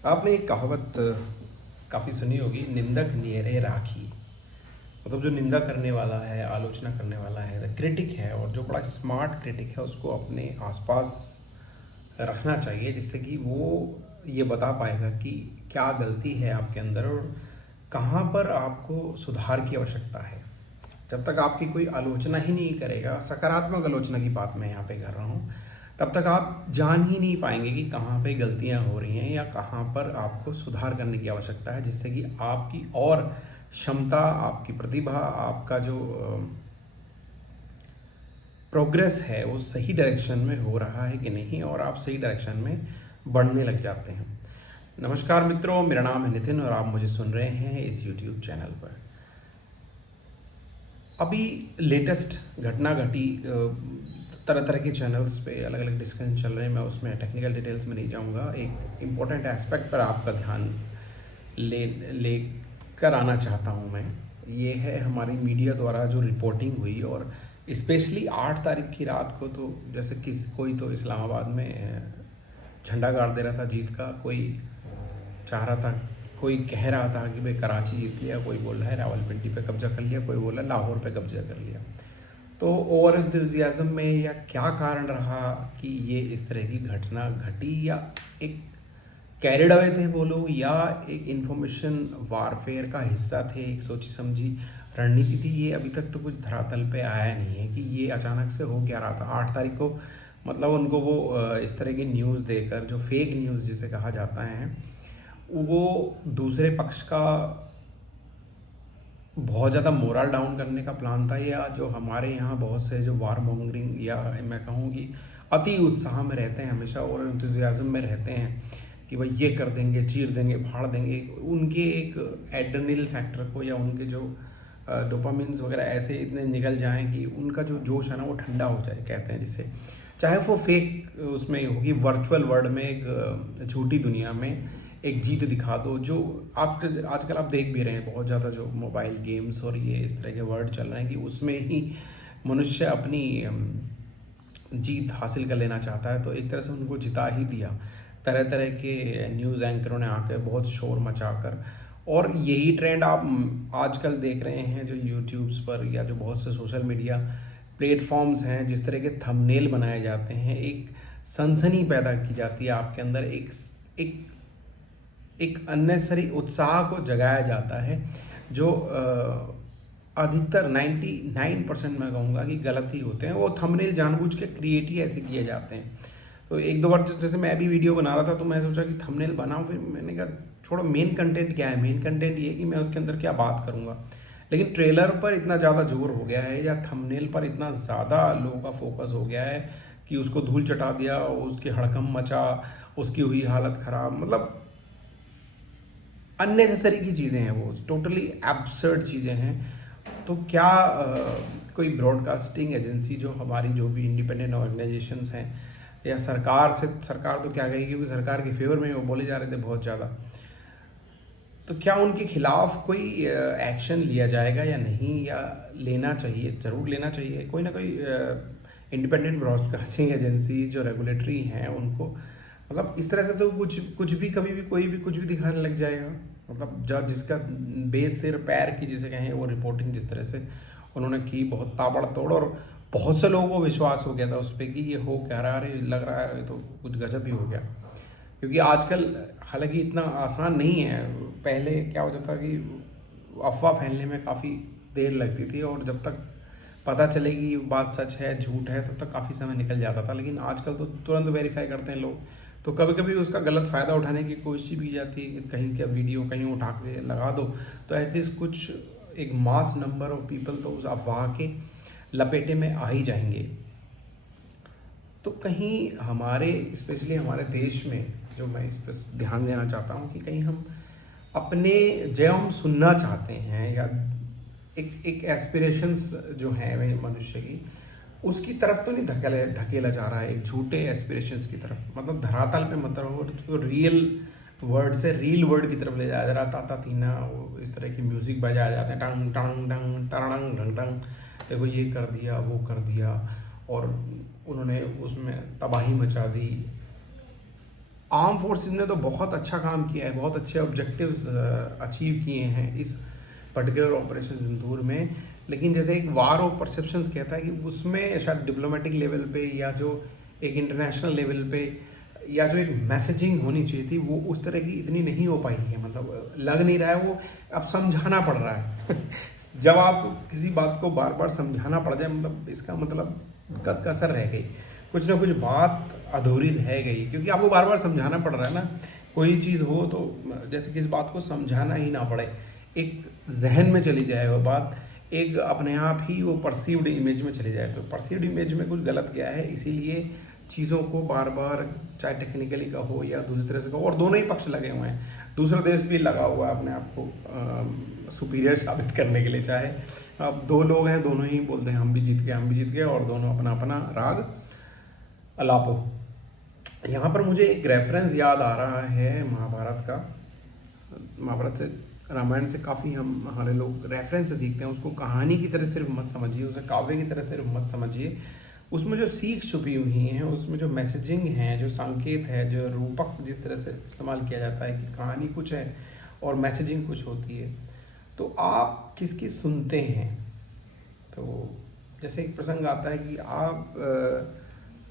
आपने एक कहावत काफ़ी सुनी होगी, निंदक नियरे राखी। मतलब जो निंदा करने वाला है, आलोचना करने वाला है, द क्रिटिक है, और जो बड़ा स्मार्ट क्रिटिक है उसको अपने आसपास रखना चाहिए, जिससे कि वो ये बता पाएगा कि क्या गलती है आपके अंदर और कहाँ पर आपको सुधार की आवश्यकता है। जब तक आपकी कोई आलोचना ही नहीं करेगा, सकारात्मक आलोचना की बात मैं यहाँ पे कर रहा हूँ, तब तक आप जान ही नहीं पाएंगे कि कहाँ पे गलतियाँ हो रही हैं या कहाँ पर आपको सुधार करने की आवश्यकता है, जिससे कि आपकी और क्षमता, आपकी प्रतिभा, आपका जो प्रोग्रेस है वो सही डायरेक्शन में हो रहा है कि नहीं, और आप सही डायरेक्शन में बढ़ने लग जाते हैं। नमस्कार मित्रों, मेरा नाम है नितिन और आप मुझे सुन रहे हैं इस यूट्यूब चैनल पर। अभी लेटेस्ट घटना घटी, तरह तरह के चैनल्स पे अलग अलग डिस्कशन चल रहे हैं। मैं उसमें टेक्निकल डिटेल्स में नहीं जाऊंगा। एक इम्पोर्टेंट एस्पेक्ट पर आपका ध्यान ले ले कर आना चाहता हूं मैं। ये है हमारी मीडिया द्वारा जो रिपोर्टिंग हुई, और स्पेशली 8 तारीख की रात को तो जैसे कोई तो इस्लामाबाद में झंडा गाड़ दे रहा था जीत का, कोई चाह रहा था, कोई कह रहा था कि भाई कराची जीत लिया, कोई बोल रहा है रावलपिंडी पे कब्जा कर लिया, कोई बोल रहा है लाहौर पे कब्जा कर लिया। तो ओवर इंथुजियाज्म में या क्या कारण रहा कि ये इस तरह की घटना घटी, या एक कैरिड अवे थे वो लोग, या एक इंफॉर्मेशन वारफेयर का हिस्सा थे, एक सोची समझी रणनीति थी, ये अभी तक तो कुछ धरातल पे आया नहीं है कि ये अचानक से हो क्या रहा था 8 तारीख को। मतलब उनको वो इस तरह की न्यूज़ देकर, जो फेक न्यूज़ जिसे कहा जाता है, वो दूसरे पक्ष का बहुत ज़्यादा मोरल डाउन करने का प्लान था, या जो हमारे यहाँ बहुत से जो वार मॉन्गरिंग, या मैं कहूँ कि अति उत्साह में रहते हैं हमेशा और इंतज़ाज़म में रहते हैं कि भाई ये कर देंगे, चीर देंगे, फाड़ देंगे, उनके एक एड्रेनल फैक्टर को या उनके जो डोपामिन्स वगैरह ऐसे इतने निकल जाएं कि उनका जो जोश है ना वो ठंडा हो जाए, कहते हैं जिसे। चाहे वो फेक उसमें होगी, वर्चुअल वर्ल्ड में, एक झूठी दुनिया में एक जीत दिखा दो। जो आप आजकल आप देख भी रहे हैं, बहुत ज़्यादा जो मोबाइल गेम्स और ये इस तरह के वर्ड चल रहे हैं कि उसमें ही मनुष्य अपनी जीत हासिल कर लेना चाहता है। तो एक तरह से उनको जिता ही दिया तरह तरह के न्यूज़ एंकरों ने आकर बहुत शोर मचाकर। और यही ट्रेंड आप आजकल देख रहे हैं जो यूट्यूब्स पर या जो बहुत से सोशल मीडिया प्लेटफॉर्म्स हैं, जिस तरह के थंबनेल बनाए जाते हैं, एक सनसनी पैदा की जाती है आपके अंदर, एक एक अननेसरी उत्साह को जगाया जाता है, जो अधिकतर 99% मैं कहूँगा कि गलत ही होते हैं। वो थंबनेल जानबूझ के क्रिएट ही ऐसे किए जाते हैं। तो एक दो बार जैसे मैं अभी वीडियो बना रहा था तो मैं सोचा कि थंबनेल बनाऊं, फिर मैंने कहा छोड़ो, मेन कंटेंट क्या है। मेन कंटेंट ये कि मैं उसके अंदर क्या बात करूँगा। लेकिन ट्रेलर पर इतना ज़्यादा जोर हो गया है या थंबनेल पर इतना ज़्यादा लोगों का फोकस हो गया है कि उसको धूल चटा दिया, उसकी हड़कंप मचा, उसकी हुई हालत ख़राब। मतलब अननेसेसरी की चीज़ें हैं, वो टोटली एब्सर्ड चीज़ें हैं। तो क्या कोई ब्रॉडकास्टिंग एजेंसी, जो हमारी जो भी इंडिपेंडेंट ऑर्गेनाइजेशंस हैं, या सरकार तो क्या कहेगी, क्योंकि सरकार के फेवर में वो बोले जा रहे थे बहुत ज़्यादा, तो क्या उनके खिलाफ कोई एक्शन लिया जाएगा या नहीं, या लेना चाहिए? ज़रूर लेना चाहिए। कोई ना कोई इंडिपेंडेंट ब्रॉडकास्टिंग एजेंसी जो रेगुलेटरी हैं उनको, मतलब इस तरह से तो कुछ कुछ भी कभी भी कोई भी कुछ भी दिखाने लग जाएगा। मतलब जब जिसका बेस सिर पैर की जिसे कहें, वो रिपोर्टिंग जिस तरह से उन्होंने की, बहुत ताबड़तोड़, और बहुत से लोगों को विश्वास हो गया था उस पर कि ये हो क्या रहा है, लग रहा है तो कुछ गजब ही हो गया। क्योंकि आजकल हालांकि इतना आसान नहीं है। पहले क्या होता था कि अफवाह फैलने में काफ़ी देर लगती थी, और जब तक पता चलेगी बात सच है झूठ है तब तक काफ़ी समय निकल जाता था। लेकिन आजकल तो तुरंत वेरीफाई करते हैं लोग। तो कभी कभी उसका गलत फ़ायदा उठाने की कोशिश भी जाती है कि कहीं का वीडियो कहीं उठा के लगा दो, तो एटलीस्ट कुछ एक मास नंबर ऑफ पीपल तो उस अफवाह के लपेटे में आ ही जाएंगे। तो कहीं हमारे, स्पेशली हमारे देश में, जो मैं इस पर ध्यान देना चाहता हूँ कि कहीं हम अपने जो हम सुनना चाहते हैं, या एक एस्पिरेशंस जो हैं वह मनुष्य की, उसकी तरफ तो नहीं धकेला जा रहा है, एक झूठे एस्पिरेशंस की तरफ। मतलब धरातल पे मतलब वो रियल वर्ड से रील वर्ड की तरफ ले जाया जा रहा। ताता तीना वो इस तरह की म्यूज़िक बजाए जाते हैं, टंग टंग टंग टंग टंग टंग, देखो ये कर दिया वो कर दिया, और उन्होंने उसमें तबाही मचा दी। आर्म फोर्सेस ने तो बहुत अच्छा काम किया है, बहुत अच्छे ऑब्जेक्टिव्स अचीव किए हैं इस पर्टिकुलर ऑपरेशन सिंदूर में। लेकिन जैसे एक वार ऑफ परसेप्शंस कहता है कि उसमें शायद डिप्लोमेटिक लेवल पे या जो एक इंटरनेशनल लेवल पे या जो एक मैसेजिंग होनी चाहिए थी वो उस तरह की इतनी नहीं हो पाई है। मतलब लग नहीं रहा है, वो अब समझाना पड़ रहा है जब आप किसी बात को बार बार समझाना पड़ जाए, मतलब इसका मतलब कसर रह गई, कुछ ना कुछ बात अधूरी रह गई, क्योंकि आपको बार बार समझाना पड़ रहा है ना। कोई चीज़ हो तो जैसे किस बात को समझाना ही ना पड़े, एक जहन में चली जाए वो बात, एक अपने आप ही वो परसीव्ड इमेज में चली जाए। तो परसीव्ड इमेज में कुछ गलत गया है, इसीलिए चीज़ों को बार बार, चाहे टेक्निकली का हो या दूसरी तरह से का हो, और दोनों ही पक्ष लगे हुए हैं, दूसरा देश भी लगा हुआ है अपने आप को सुपीरियर साबित करने के लिए। चाहे अब दो लोग हैं, दोनों ही बोलते हैं हम भी जीत गए, हम भी जीत गए, और दोनों अपना अपना राग अलापो। यहाँ पर मुझे एक रेफरेंस याद आ रहा है महाभारत का। महाभारत से, रामायण से काफ़ी हमारे लोग रेफरेंस से सीखते हैं। उसको कहानी की तरह सिर्फ मत समझिए, उसे काव्य की तरह सिर्फ मत समझिए। उसमें जो सीख छुपी हुई हैं, उसमें जो मैसेजिंग है, जो संकेत है, जो रूपक जिस तरह से इस्तेमाल किया जाता है कि कहानी कुछ है और मैसेजिंग कुछ होती है, तो आप किसकी सुनते हैं। तो जैसे एक प्रसंग आता है कि आप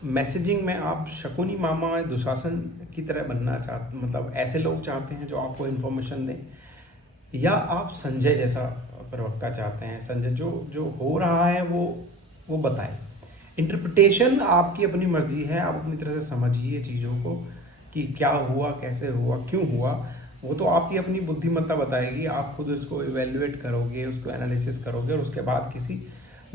मैसेजिंग में आप शकुनी मामा दुशासन की तरह बनना चाहते, मतलब ऐसे लोग चाहते हैं जो आपको इन्फॉर्मेशन दें, या आप संजय जैसा प्रवक्ता चाहते हैं, संजय जो जो हो रहा है वो बताए। इंटरप्रिटेशन आपकी अपनी मर्जी है, आप अपनी तरह से समझिए चीज़ों को कि क्या हुआ, कैसे हुआ, क्यों हुआ, वो तो आपकी अपनी बुद्धिमत्ता बताएगी। आप खुद उसको इवेल्युएट करोगे, उसको एनालिसिस करोगे, और उसके बाद किसी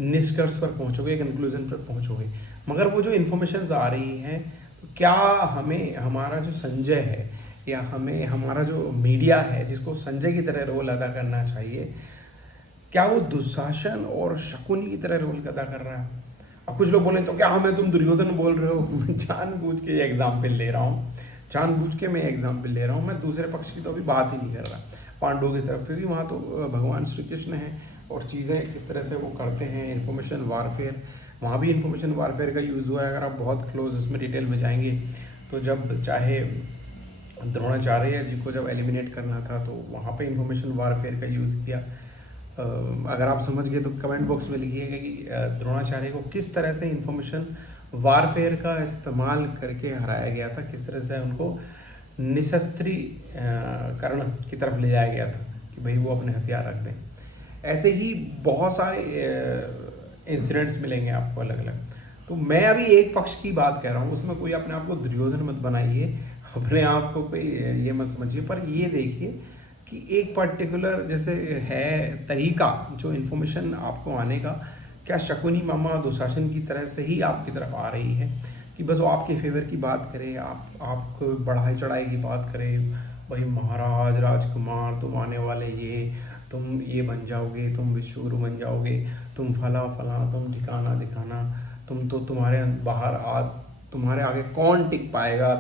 निष्कर्ष पर पहुंचोगे, कंक्लूजन पर पहुंचोगे। मगर वो जो इन्फॉर्मेशंस आ रही हैं, तो क्या हमें, हमारा जो संजय है या हमें हमारा जो मीडिया है जिसको संजय की तरह रोल अदा करना चाहिए, क्या वो दुशासन और शकुनी की तरह रोल अदा कर रहा है। अब कुछ लोग बोले तो क्या हमें तुम दुर्योधन बोल रहे हो मैं जानबूझ के ये एग्जाम्पल ले रहा हूँ, जानबूझ के मैं एग्जाम्पल ले रहा हूँ। मैं दूसरे पक्ष की तो अभी बात ही नहीं कर रहा, पांडवों की तरफ, क्योंकि वहाँ तो भगवान श्री कृष्ण हैं और चीज़ें किस तरह से वो करते हैं, इन्फॉर्मेशन वारफेयर, वहाँ भी इन्फॉर्मेशन वारफेयर का यूज़ हुआ है। अगर आप बहुत क्लोज उसमें डिटेल में जाएंगे तो जब चाहे द्रोणाचार्य जी को जब एलिमिनेट करना था तो वहाँ पे इन्फॉर्मेशन वारफेयर का यूज़ किया। अगर आप समझ गए तो कमेंट बॉक्स में लिखिएगा कि द्रोणाचार्य को किस तरह से इन्फॉर्मेशन वारफेयर का इस्तेमाल करके हराया गया था, किस तरह से उनको निशस्त्रीकरण की तरफ ले जाया गया था कि भाई वो अपने हथियार रख दें। ऐसे ही बहुत सारे इंसिडेंट्स मिलेंगे आपको अलग अलग। तो मैं अभी एक पक्ष की बात कह रहा हूँ, उसमें कोई अपने आप को दुर्योधन मत बनाइए, अपने आप को कोई ये मत समझिए, पर ये देखिए कि एक पर्टिकुलर जैसे है तरीका जो इन्फॉर्मेशन आपको आने का, क्या शकुनी मामा दुशासन की तरह से ही आपकी तरफ आ रही है कि बस वो आपके फेवर की बात करे, आपको बढ़ाई चढ़ाई की बात करे, भाई महाराज राजकुमार तुम आने वाले, ये तुम ये बन जाओगे, तुम विश्वगुरु बन जाओगे, तुम फला फला, तुम ठिकाना दिखाना, तुम तो तुम्हारे आगे कौन टिक पाएगा,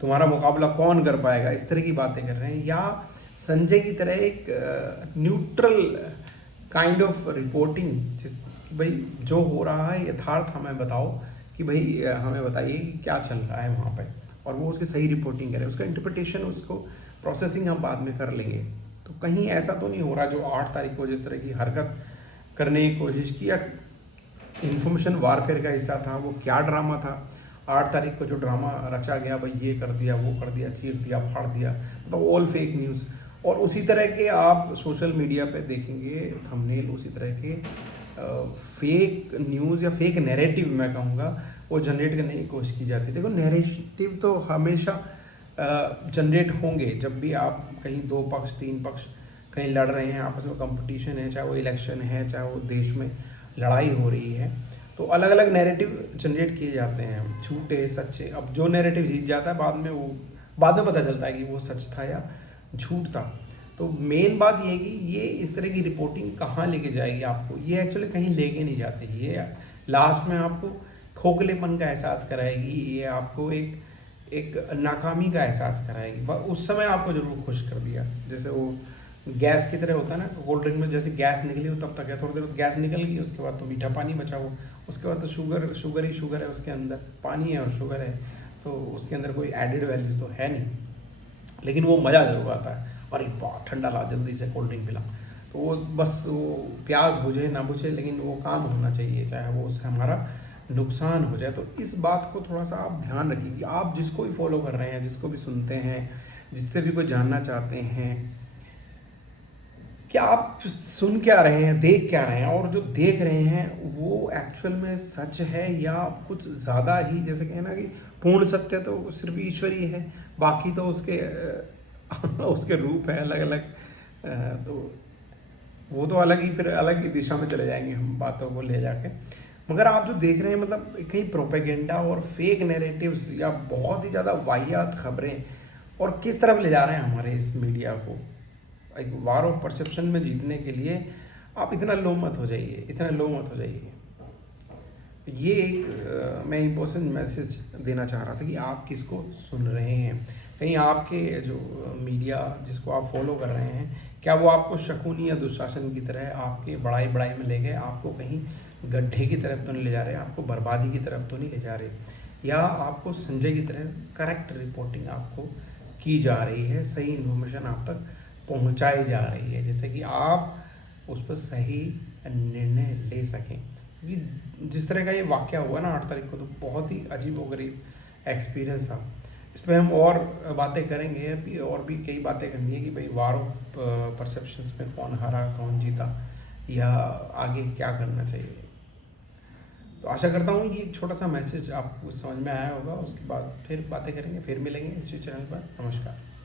तुम्हारा मुकाबला कौन कर पाएगा, इस तरह की बातें कर रहे हैं। या संजय की तरह एक न्यूट्रल काइंड ऑफ रिपोर्टिंग, कि भाई जो हो रहा है यथार्थ हमें बताओ, कि भाई हमें बताइए कि क्या चल रहा है वहाँ पे, और वो उसकी सही रिपोर्टिंग करे, उसका इंटरप्रिटेशन, उसको प्रोसेसिंग हम बाद में कर लेंगे। तो कहीं ऐसा तो नहीं हो रहा जो 8 तारीख को जिस तरह की हरकत करने की कोशिश की, या इन्फॉर्मेशन वारफेयर का हिस्सा था, वो क्या ड्रामा था। 8 तारीख को जो ड्रामा रचा गया, भाई ये कर दिया, वो कर दिया, चीर दिया, फाड़ दिया, मतलब ऑल फेक न्यूज़। और उसी तरह के आप सोशल मीडिया पे देखेंगे थंबनेल, उसी तरह के फेक न्यूज़ या फेक नैरेटिव मैं कहूँगा, वो जनरेट करने की कोशिश की जाती है। देखो नैरेटिव तो हमेशा जनरेट होंगे जब भी आप कहीं 2 पक्ष 3 पक्ष कहीं लड़ रहे हैं, आपस में कंपटीशन है, चाहे वो इलेक्शन है, चाहे वो देश में लड़ाई हो रही है, तो अलग अलग नैरेटिव जनरेट किए जाते हैं, झूठे सच्चे। अब जो नैरेटिव जीत जाता है बाद में पता चलता है कि वो सच था या झूठ था। तो मेन बात ये है कि ये इस तरह की रिपोर्टिंग कहाँ लेके जाएगी आपको, ये एक्चुअली कहीं लेके नहीं जाती, ये लास्ट में आपको खोखलेपन का एहसास कराएगी, ये आपको एक नाकामी का एहसास कराएगी। उस समय आपको जरूर खुश कर दिया, जैसे वो गैस की तरह होता है ना, कोल्ड ड्रिंक में जैसे गैस निकली हो तब तक है, थोड़ी देर बाद गैस निकल गई, उसके बाद तो मीठा पानी बचा हो, उसके बाद तो शुगर ही शुगर है, उसके अंदर पानी है और शुगर है, तो उसके अंदर कोई एडिड वैल्यूज तो है नहीं, लेकिन वो मज़ा ज़रूर आता है। अरे वाह ठंडा ला, जल्दी से कोल्ड ड्रिंक पिला। तो वो बस वो प्यास बुझे ना बुझे, लेकिन वो काम होना चाहिए, चाहे वो उससे हमारा नुकसान हो जाए। तो इस बात को थोड़ा सा आप ध्यान रखिए कि आप जिसको भी फॉलो कर रहे हैं, जिसको भी सुनते हैं, जिससे भी कोई जानना चाहते हैं, कि आप सुन क्या रहे हैं, देख क्या रहे हैं, और जो देख रहे हैं वो एक्चुअल में सच है या कुछ ज़्यादा ही, जैसे कहें ना कि पूर्ण सत्य तो सिर्फ ईश्वर ही है, बाकी तो उसके उसके रूप हैं अलग अलग। तो वो तो अलग ही, फिर अलग ही दिशा में चले जाएंगे हम बातों को ले जाके। मगर आप जो देख रहे हैं, मतलब कहीं प्रोपेगेंडा और फेक नैरेटिव्स या बहुत ही ज़्यादा वाहियात खबरें, और किस तरफ ले जा रहे हैं हमारे इस मीडिया को। एक वार ऑफ परसेप्शन में जीतने के लिए आप इतना लो मत हो जाइए, इतना लो मत हो जाइए। ये एक मैं इम्पोर्टेंट मैसेज देना चाह रहा था कि आप किसको सुन रहे हैं। कहीं आपके जो मीडिया जिसको आप फॉलो कर रहे हैं, क्या वो आपको शकुनी या दुशासन की तरह आपके बड़ाई बड़ाई में ले गए, आपको कहीं गड्ढे की तरफ तो नहीं ले जा रहे, आपको बर्बादी की तरफ तो नहीं ले जा रहे, या आपको संजय की तरह करेक्ट रिपोर्टिंग आपको की जा रही है, सही इन्फॉर्मेशन आप तक पहुंचाई जा रही है, जिससे कि आप उस पर सही निर्णय ले सकें। क्योंकि जिस तरह का ये वाक़या हुआ ना 8 तारीख को, तो बहुत ही अजीबोगरीब एक्सपीरियंस था। इस पर हम और बातें करेंगे, अभी और भी कई बातें करनी है कि भाई वार ऑफ परसेप्शंस में कौन हारा, कौन जीता, या आगे क्या करना चाहिए। तो आशा करता हूँ ये छोटा सा मैसेज आपको समझ में आया होगा। उसके बाद फिर बातें करेंगे, फिर मिलेंगे इसी चैनल पर। नमस्कार।